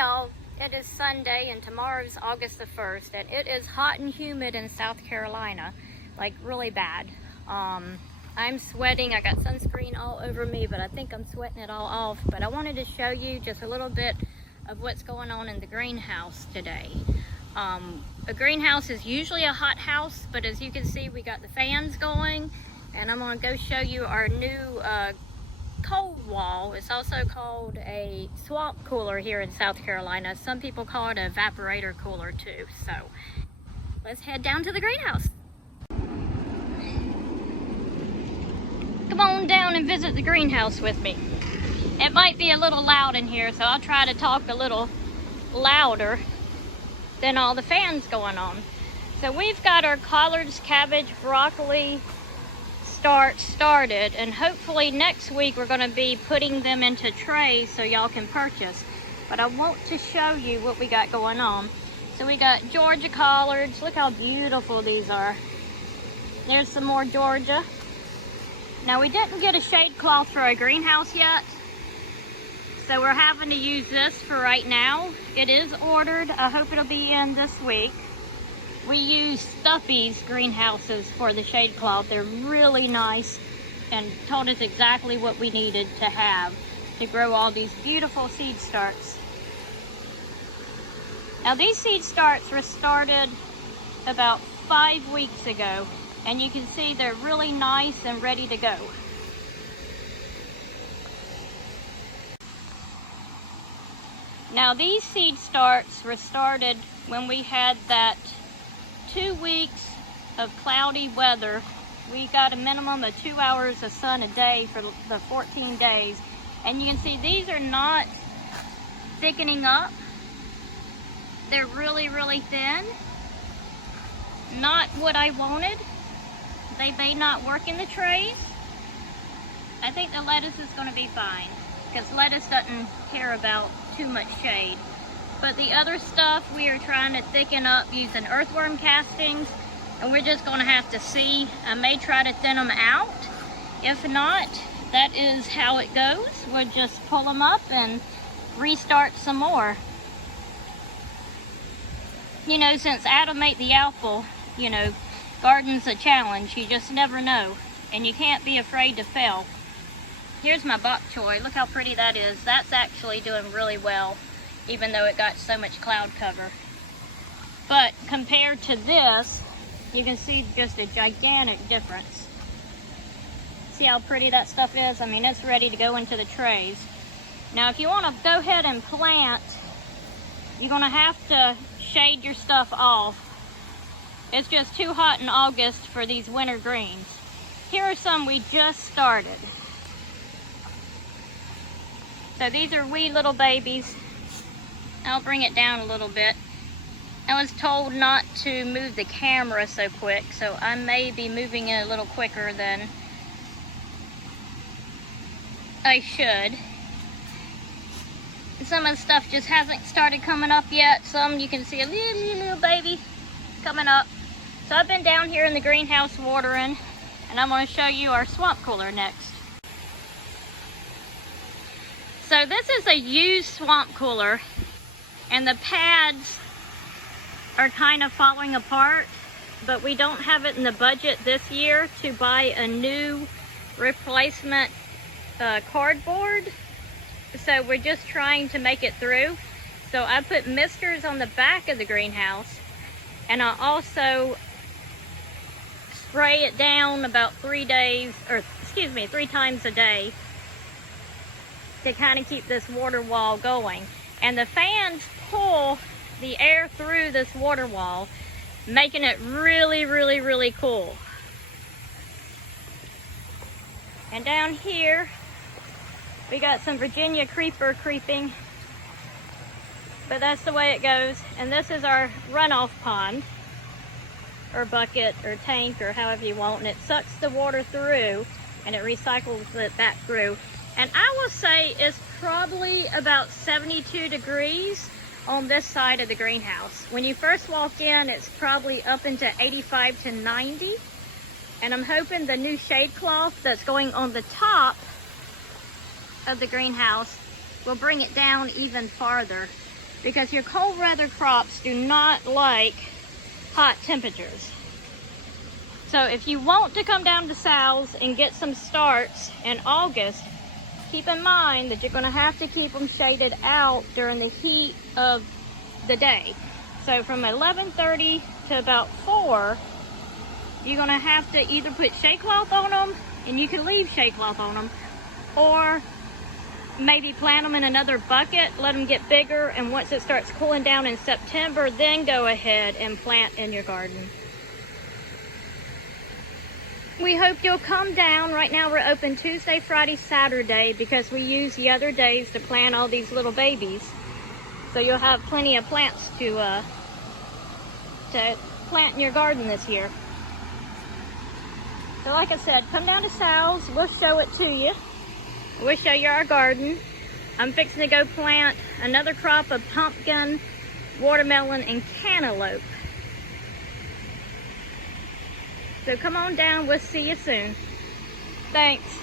y'all, it is Sunday and tomorrow's August the 1st, and it is hot and humid in South Carolina, like really bad. I'm sweating. I got sunscreen all over me, but I think I'm sweating it all off. But I wanted to show you just a little bit of what's going on in the greenhouse today. A greenhouse is usually a hot house, but as you can see, we got the fans going, and I'm gonna go show you our new cold wall. It's also called a swamp cooler here in South Carolina. Some people call it an evaporator cooler too. So let's head down to the greenhouse. Come on down and visit the greenhouse with me. It might be a little loud in here, so I'll try to talk a little louder than all the fans going on. So we've got our collards, cabbage, broccoli started, and hopefully next week we're going to be putting them into trays so y'all can purchase. But I want to show you what we got going on. So we got Georgia collards. Look how beautiful these are. There's some more Georgia. Now we didn't get a shade cloth for our greenhouse yet, so we're having to use this for right now. It is ordered. I hope it'll be in this week. We use Stuffy's greenhouses for the shade cloth. They're really nice and told us exactly what we needed to have to grow all these beautiful seed starts. Now these seed starts were started about 5 weeks ago, and you can see they're really nice and ready to go. Now these seed starts were started when we had that 2 weeks of cloudy weather. We got a minimum of 2 hours of sun a day for the 14 days. And you can see these are not thickening up. They're really, really thin. Not what I wanted. They may not work in the trays. I think the lettuce is going to be fine, because lettuce doesn't care about too much shade. But the other stuff we are trying to thicken up using earthworm castings, and we're just going to have to see. I may try to thin them out. If not, that is how it goes. We'll just pull them up and restart some more. You know, since Adam ate the apple, you know, garden's a challenge. You just never know, and you can't be afraid to fail. Here's my bok choy. Look how pretty that is. That's actually doing really well, even though it got so much cloud cover. But compared to this, you can see just a gigantic difference. See how pretty that stuff is? I mean, it's ready to go into the trays. Now, if you want to go ahead and plant, you're going to have to shade your stuff off. It's just too hot in August for these winter greens. Here are some we just started. So these are wee little babies. I'll bring it down a little bit. I was told not to move the camera so quick, so I may be moving it a little quicker than I should. Some of the stuff just hasn't started coming up yet. Some you can see a little baby coming up. So I've been down here in the greenhouse watering, and I'm going to show you our swamp cooler next. So this is a used swamp cooler, and the pads are kind of falling apart, but we don't have it in the budget this year to buy a new replacement cardboard. So we're just trying to make it through. So I put misters on the back of the greenhouse, and I also spray it down about 3 times a day to kind of keep this water wall going. And the fans pull the air through this water wall, making it really, really, really cool. And down here, we got some Virginia creeper creeping, but that's the way it goes. And this is our runoff pond, or bucket, or tank, or however you want, and it sucks the water through, and it recycles it back through. And I will say it's probably about 72 degrees on this side of the greenhouse. When you first walk in, it's probably up into 85 to 90. And I'm hoping the new shade cloth that's going on the top of the greenhouse will bring it down even farther. because your cold weather crops do not like hot temperatures. So if you want to come down to Sal's and get some starts in August, keep in mind that you're going to have to keep them shaded out during the heat of the day. So from 11:30 to about 4, you're going to have to either put shade cloth on them, and you can leave shade cloth on them, or maybe plant them in another bucket, let them get bigger, and once it starts cooling down in September, then go ahead and plant in your garden. We hope you'll come down. Right now we're open Tuesday, Friday, Saturday, because we use the other days to plant all these little babies. So you'll have plenty of plants to plant in your garden this year. So like I said, come down to Sal's. We'll show it to you. We'll show you our garden. I'm fixing to go plant another crop of pumpkin, watermelon, and cantaloupe. So come on down. We'll see you soon. Thanks.